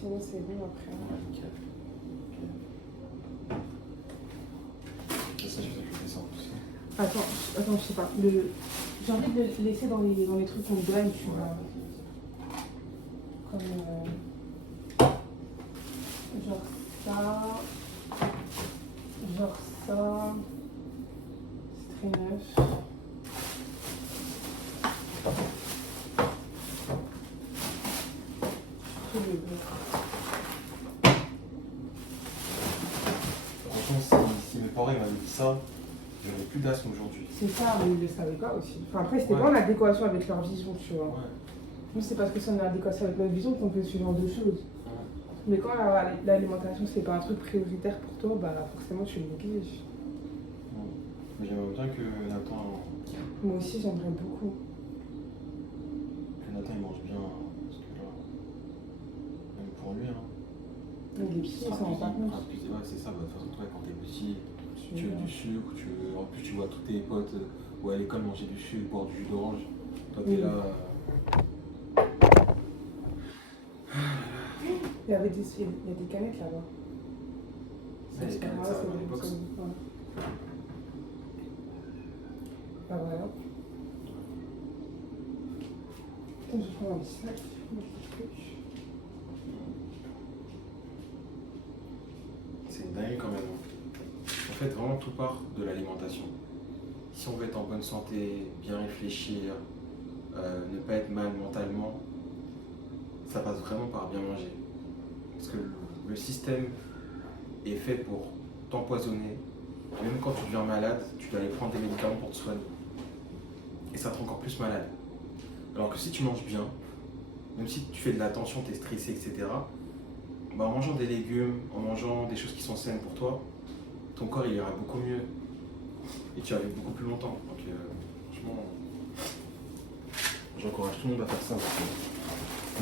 sinon c'est bon après. Ouais, nickel. Ok. Ça, je vais ajouter ça en plus. Attends, je sais pas. J'ai envie de le laisser dans les trucs qu'on donne, tu vois. Comme genre ça. C'est très neuf. Surtout le bleu. Franchement, si mes parents m'avaient dit ça, j'aurais plus d'asthme aujourd'hui. C'est ça, mais ils le savaient pas aussi. Enfin, après, c'était pas en adéquation avec leur vision, tu vois. Ouais. Nous, c'est parce que c'est en adéquation avec notre vision qu'on fait ce genre de choses. Ouais. Mais quand l'alimentation, c'est pas un truc prioritaire pour toi, bah forcément, tu le négliges. Ouais. Mais j'aimerais bien que Nathan. Moi aussi, j'aimerais beaucoup. Que Nathan il mange bien. Parce que là. Même pour lui, hein. Mais les petits, ils s'en rendent pas compte. Ouais, c'est ça. Bah, de toute façon, toi, quand t'es petit, tu veux du sucre. En plus, tu vois tous tes potes à l'école manger du sucre, boire du jus d'orange. Toi, t'es là. Il y a des canettes là-bas. Ouais, les canettes, ça va dans les box. Ouais. Bah voilà. Attends, je vais prendre un petit sac. C'est une dingue quand même. En fait, vraiment tout part de l'alimentation. Si on veut être en bonne santé, bien réfléchir, ne pas être mal mentalement, ça passe vraiment par bien manger. Parce que le système est fait pour t'empoisonner. Même quand tu deviens malade, tu dois aller prendre des médicaments pour te soigner. Et ça te rend encore plus malade. Alors que si tu manges bien, même si tu fais de l'attention, tu es stressé, etc., bah en mangeant des légumes, en mangeant des choses qui sont saines pour toi, ton corps il ira beaucoup mieux. Et tu vas vivre beaucoup plus longtemps. Donc franchement, j'encourage tout le monde à faire ça.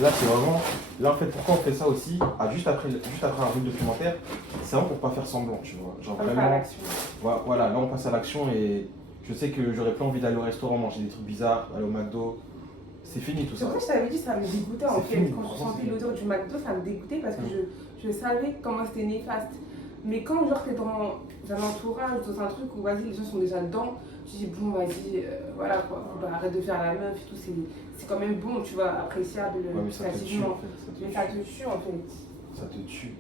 Là c'est vraiment. Là en fait pourquoi on fait ça aussi, juste après un vrai documentaire, c'est vraiment pour pas faire semblant, tu vois. Genre vraiment. Voilà, là on passe à l'action et je sais que j'aurais pas envie d'aller au restaurant manger des trucs bizarres, aller au McDo. C'est fini tout ça. Après, je t'avais dit, ça me dégoûtait en fait. Fini. Quand je sentais l'odeur du McDo, ça me dégoûtait parce que je savais comment c'était néfaste. Mais quand genre t'es dans un entourage, dans un truc où vas-y, les gens sont déjà dedans, tu dis bon vas-y, voilà quoi, bah, arrête de faire la meuf et tout, c'est quand même bon, tu vois, appréciable mais ça te tue en fait. Mais ça te tue en fait. Ça te tue.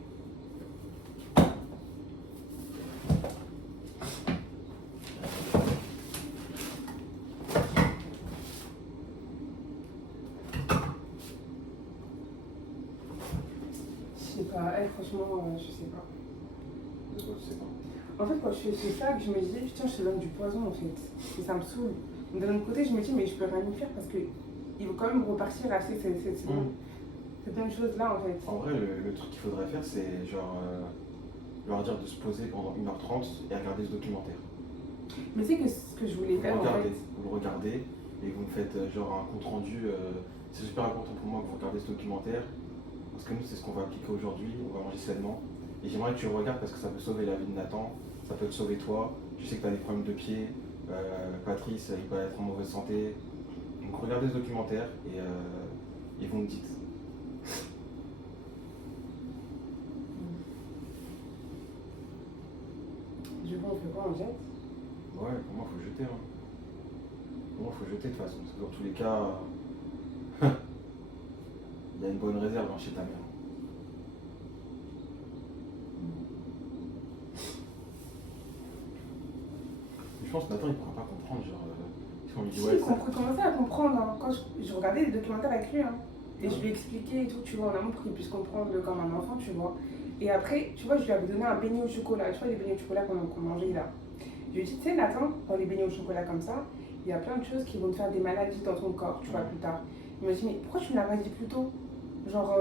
Je sais pas, franchement, je sais pas. De quoi tu sais pas? En fait, quand je fais ce sac, je me dis, putain, je te donne du poison en fait. Et ça me saoule. Mais d'un autre côté, je me dis, mais je peux rien y faire parce qu'il faut quand même repartir à cette même chose là en fait. En vrai, le truc qu'il faudrait faire, c'est genre leur dire de se poser pendant 1h30 et regarder ce documentaire. Mais c'est que ce que je voulais faire en fait. Vous le regardez et vous me faites genre un compte rendu. C'est super important pour moi que vous regardez ce documentaire parce que nous, c'est ce qu'on va appliquer aujourd'hui. On va manger sainement. Et j'aimerais que tu le regardes parce que ça peut sauver la vie de Nathan, ça peut te sauver toi. Je sais que tu as des problèmes de pied. Patrice, il peut être en mauvaise santé. Donc regardez ce documentaire et vous me dites. Du coup, on fait quoi, on jette? Ouais, pour moi, il faut jeter. Hein. Pour moi, il faut jeter de toute façon. Parce que dans tous les cas, il y a une bonne réserve hein, chez ta mère. Je pense que Nathan, il ne pourra pas comprendre. Genre, si on lui dit, si, il commençait à comprendre. Hein. Quand je regardais les documentaires avec lui, hein, et je lui expliquais et tout, tu vois, en amont pour qu'il puisse comprendre comme un enfant, tu vois. Et après, tu vois, je lui avais donné un beignet au chocolat. Tu vois, les beignets au chocolat qu'on mangeait là. Je lui ai dit, tu sais, Nathan, dans les beignets au chocolat comme ça, il y a plein de choses qui vont te faire des maladies dans ton corps, tu vois, plus tard. Il m'a dit, mais pourquoi tu ne l'as pas dit plus tôt? Genre,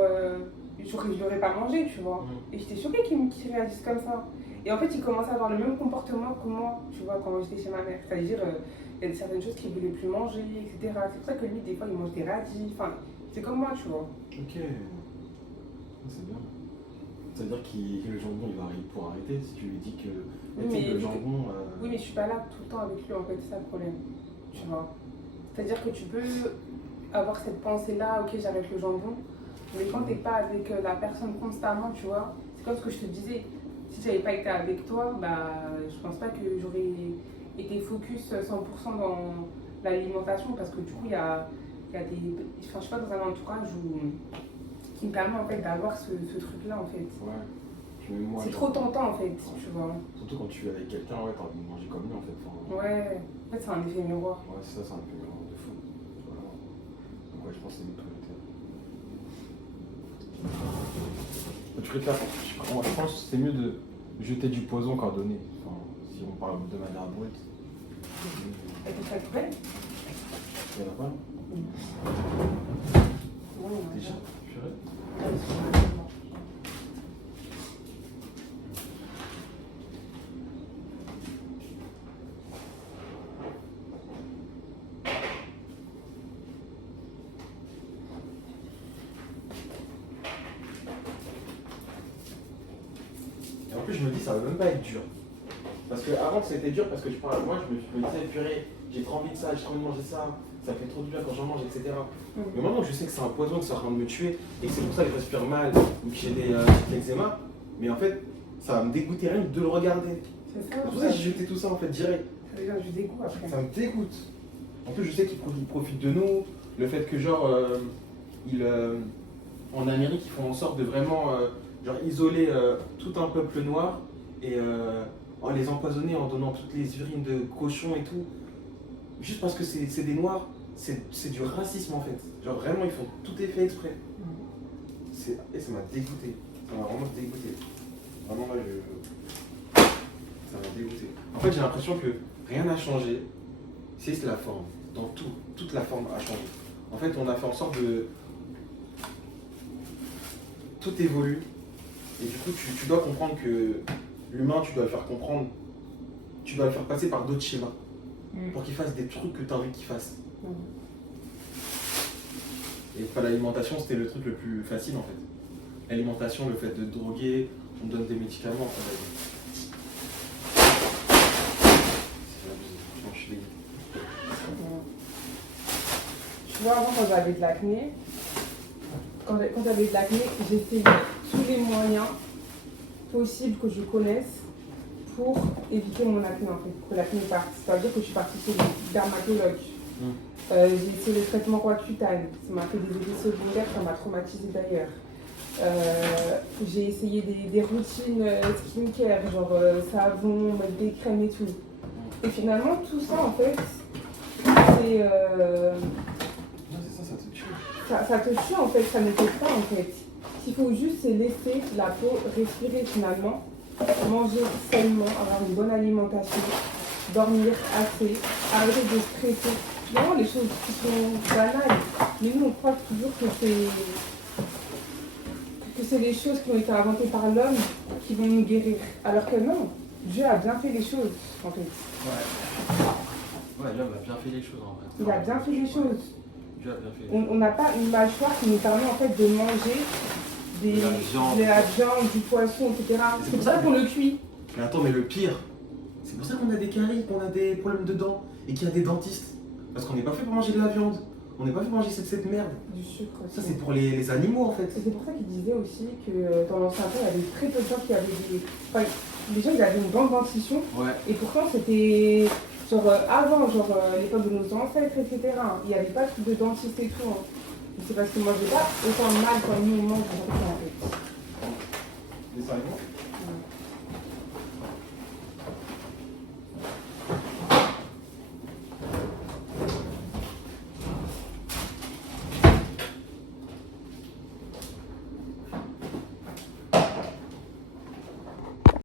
je l'aurais pas mangé, tu vois. Et j'étais choquée qu'il réagisse comme ça. Et en fait, il commençait à avoir le même comportement que moi, tu vois, quand j'étais chez ma mère. C'est-à-dire, il y a certaines choses qu'il ne voulait plus manger, etc. C'est pour ça que lui, des fois, il mange des radis. Enfin, c'est comme moi, tu vois. Ok. C'est bien. Ça veut dire que le jambon, il va pour arrêter si tu lui dis que. Oui, le jambon. Oui, mais je suis pas là tout le temps avec lui, en fait, c'est ça le problème. Tu vois. C'est-à-dire que tu peux avoir cette pensée-là, ok, j'arrête le jambon, Mais quand t'es pas avec la personne constamment, tu vois, c'est comme ce que je te disais. Si j'avais pas été avec toi, bah, je pense pas que j'aurais été focus 100% dans l'alimentation parce que du coup, il y a des. Enfin, je suis pas dans un entourage qui me permet en fait d'avoir ce truc-là en fait. Ouais. Puis même moi, C'est trop tentant en fait, tu vois. surtout quand tu es avec quelqu'un, ouais, t'as envie de manger comme lui en fait. Enfin, Ouais, en fait, c'est un effet miroir. ouais, c'est ça, c'est un peu de fou. Voilà. Donc, ouais, je pense que c'est une priorité. Tu préfères, je pense que c'est mieux de jeter du poison qu'en donner. Enfin, si on parle de manière brute. Et tu serais prêt? Il y en a pas? Non, Déjà, purée. Et en plus, je me dis, ça va même pas être dur. Parce que avant, c'était dur parce que moi, je me disais, purée, j'ai trop envie de ça, j'ai trop envie de manger ça, ça me fait trop du bien quand j'en mange, etc. Mais maintenant, je sais que c'est un poison, que c'est en train de me tuer et que c'est pour ça que je respire mal ou que j'ai des eczéma. Mais en fait, ça va me dégoûter rien que de le regarder. C'est ça. C'est pour ça que j'ai jeté tout ça en fait direct. Ça devient du dégoût après. Ça me dégoûte. En plus, je sais qu'ils profitent de nous. Le fait que, genre, en Amérique, ils font en sorte de vraiment genre, isoler tout un peuple noir et en les empoisonner en donnant toutes les urines de cochons et tout. Juste parce que c'est des noirs, c'est du racisme en fait. Genre, vraiment, ils font tout est fait exprès. Et ça m'a dégoûté. Ça m'a vraiment dégoûté. Vraiment, là, ça m'a dégoûté. En fait, j'ai l'impression que rien n'a changé. C'est la forme. Dans tout. Toute la forme a changé. En fait, on a fait en sorte de... Tout évolue. Et du coup, tu dois comprendre que l'humain, tu dois le faire comprendre. Tu dois le faire passer par d'autres schémas. Pour qu'il fasse des trucs que tu as envie qu'il fasse. Et pas l'alimentation, c'était le truc le plus facile en fait. L'alimentation, le fait de droguer, on donne des médicaments. Tu vois, avant, quand j'avais de l'acné, j'essayais tous les moyens possibles que je connaisse pour éviter mon acné, en fait, pour que l'acné parte. C'est-à-dire que je suis partie chez le dermatologue. J'ai essayé le traitement Roaccutane, ça m'a fait des effets secondaires, ça m'a traumatisé d'ailleurs. J'ai essayé des routines skincare, genre savon, mettre des crèmes et tout. Et finalement, tout ça, en fait, c'est... ça te tue. Ça te tue, en fait, ça ne t'aide pas, en fait. Ce qu'il faut juste, c'est laisser la peau respirer finalement, manger sainement, avoir une bonne alimentation, dormir assez, arrêter de stresser. Vraiment, les choses qui sont banales. Mais nous, on croit toujours que c'est les choses qui ont été inventées par l'homme qui vont nous guérir. Alors que non, Dieu a bien fait les choses, en fait. Ouais, l'homme a bien fait les choses, en vrai. Il a bien fait les choses. Dieu a bien fait les choses. On n'a pas une mâchoire qui nous permet, en fait, de manger de la viande, du poisson, etc. C'est pour ça qu'on le cuit. Mais attends, mais le pire, c'est pour ça qu'on a des caries, qu'on a des problèmes de dents et qu'il y a des dentistes. Parce qu'on n'est pas fait pour manger de la viande. On n'est pas fait pour manger cette merde. Du sucre aussi. Ça, c'est pour les animaux, en fait. Et c'est pour ça qu'il disait aussi que dans l'ancien temps, il y avait très peu de gens qui avaient des... Enfin, les gens, ils avaient une bonne dentition. Ouais. Et pourtant, c'était genre avant, genre l'époque de nos ancêtres, etc. Il n'y avait pas de dentiste et tout. Hein. C'est parce qu'ils ne mangeaient pas autant de mal quand nous, on mange, en fait.